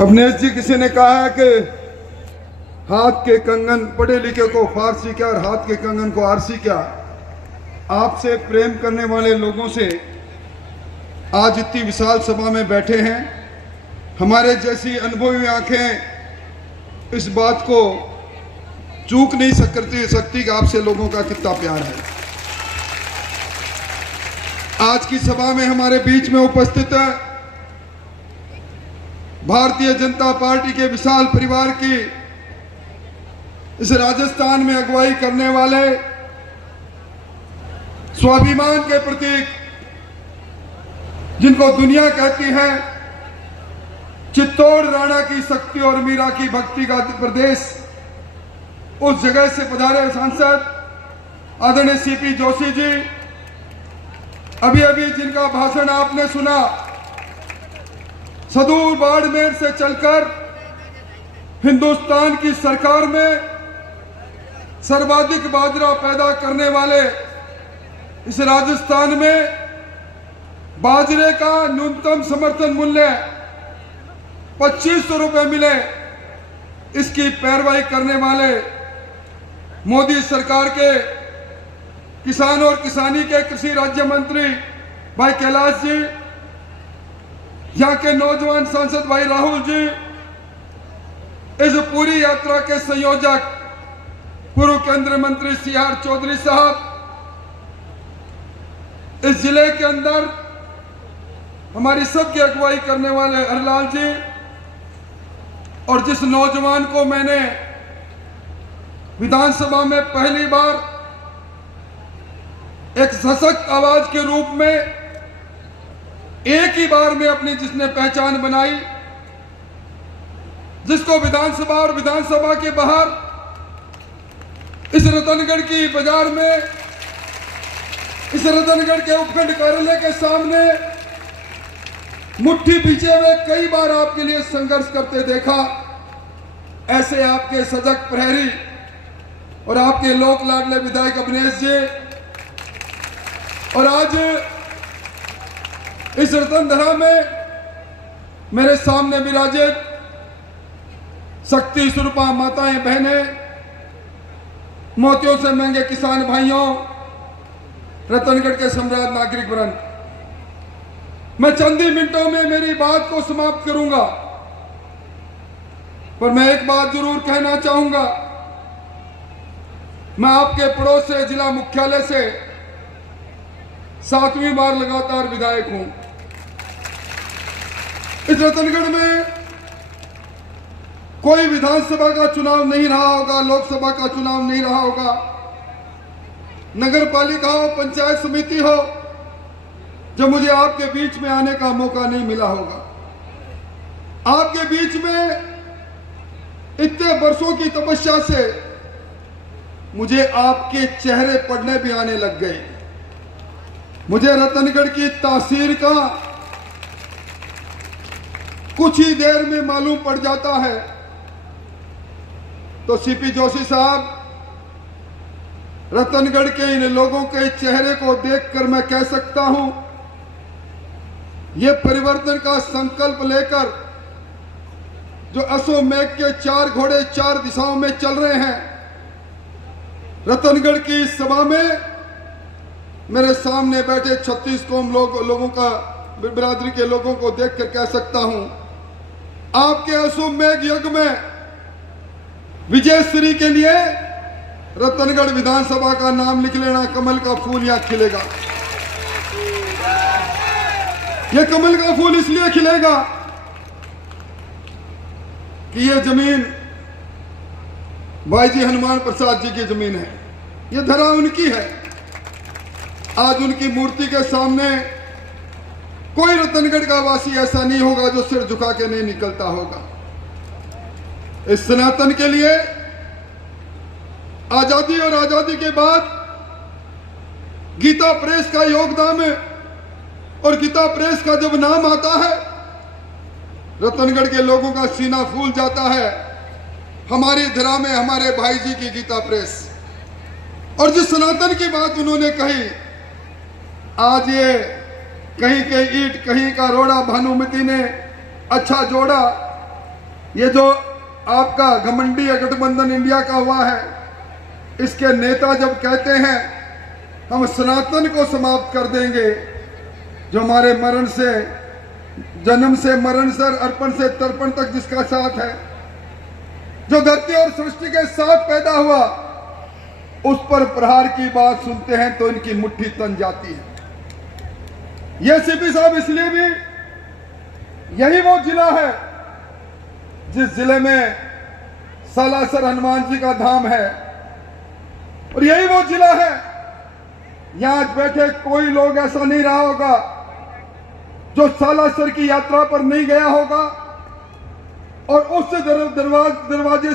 अवनेश जी, किसी ने कहा है कि हाथ के कंगन पढ़े लिखे को फारसी क्या और हाथ के कंगन को आरसी क्या। आपसे प्रेम करने वाले लोगों से आज इतनी विशाल सभा में बैठे हैं, हमारे जैसी अनुभवी आंखें इस बात को चूक नहीं सकती कि आपसे लोगों का कितना प्यार है। आज की सभा में हमारे बीच में उपस्थित है भारतीय जनता पार्टी के विशाल परिवार की इस राजस्थान में अगुवाई करने वाले स्वाभिमान के प्रतीक, जिनको दुनिया कहती है चित्तौड़ राणा की शक्ति और मीरा की भक्ति का प्रदेश, उस जगह से पधारे सांसद आदरणीय सीपी जोशी जी, अभी अभी जिनका भाषण आपने सुना, सदूर बाड़मेर से चलकर हिंदुस्तान की सरकार में सर्वाधिक बाजरा पैदा करने वाले इस राजस्थान में बाजरे का न्यूनतम समर्थन मूल्य 2500 रुपए मिले, इसकी पैरवाई करने वाले मोदी सरकार के किसान और किसानी के कृषि राज्य मंत्री भाई कैलाश जी, यहाँ के नौजवान सांसद भाई राहुल जी, इस पूरी यात्रा के संयोजक पूर्व केंद्रीय मंत्री सीआर चौधरी साहब, इस जिले के अंदर हमारी सबकी अगुवाई करने वाले हरलाल जी, और जिस नौजवान को मैंने विधानसभा में पहली बार एक सशक्त आवाज के रूप में एक ही बार में अपनी जिसने पहचान बनाई, जिसको विधानसभा और विधानसभा के बाहर इस रतनगढ़ की बाजार में, इस रतनगढ़ के उपखंड कार्यालय के सामने मुट्ठी पीछे हुए कई बार आपके लिए संघर्ष करते देखा। ऐसे आपके सजग प्रहरी और आपके लोक लाडले विधायक अवनेश जी, और आज इस रतनधरा में मेरे सामने विराजित शक्ति स्वरूपा माताएं बहनें, मोतियों से महंगे किसान भाइयों, रतनगढ़ के सम्राट नागरिक वृंद, मैं चंद ही मिनटों में मेरी बात को समाप्त करूंगा, पर मैं एक बात जरूर कहना चाहूंगा। मैं आपके पड़ोस से जिला मुख्यालय से 7वीं बार लगातार विधायक हूं। इस रतनगढ़ में कोई विधानसभा का चुनाव नहीं रहा होगा, लोकसभा का चुनाव नहीं रहा होगा, नगर पालिका हो, पंचायत समिति हो, जब मुझे आपके बीच में आने का मौका नहीं मिला होगा। आपके बीच में इतने वर्षों की तपस्या से मुझे आपके चेहरे पढ़ने भी आने लग गए। मुझे रतनगढ़ की तासीर का कुछ ही देर में मालूम पड़ जाता है। तो सीपी जोशी साहब, रतनगढ़ के इन लोगों के चेहरे को देखकर मैं कह सकता हूं, ये परिवर्तन का संकल्प लेकर जो अश्वमेघ के 4 घोड़े 4 दिशाओं में चल रहे हैं, रतनगढ़ की इस सभा में मेरे सामने बैठे 36 कौम लोगों का बिरादरी के लोगों को देखकर कह सकता हूं, आपके अश्वमेघ यज्ञ में विजयश्री के लिए रतनगढ़ विधानसभा का नाम लिख लेना, कमल का फूल यहां खिलेगा। यह कमल का फूल इसलिए खिलेगा कि यह जमीन भाई जी हनुमान प्रसाद जी की जमीन है, यह धरा उनकी है। आज उनकी मूर्ति के सामने कोई रतनगढ़ का वासी ऐसा नहीं होगा जो सिर झुका के नहीं निकलता होगा। इस सनातन के लिए आजादी और आजादी के बाद गीता प्रेस का योगदान है, और गीता प्रेस का जब नाम आता है, रतनगढ़ के लोगों का सीना फूल जाता है। हमारी धरा में हमारे भाई जी की गीता प्रेस, और जिस सनातन की बात उन्होंने कही, आज ये कहीं के ईट कहीं का रोड़ा भानुमति ने अच्छा जोड़ा, ये जो आपका घमंडी गठबंधन इंडिया का हुआ है, इसके नेता जब कहते हैं हम सनातन को समाप्त कर देंगे, जो हमारे मरण से, जन्म से मरण से, अर्पण से तर्पण तक जिसका साथ है, जो धरती और सृष्टि के साथ पैदा हुआ, उस पर प्रहार की बात सुनते हैं तो इनकी मुट्ठी तन जाती है। यह सीपी साहब इसलिए भी, यही वो जिला है जिस जिले में सालासर हनुमान जी का धाम है, और यही वो जिला है, यहां बैठे कोई लोग ऐसा नहीं रहा होगा जो सालासर की यात्रा पर नहीं गया होगा और उस दरवाजे से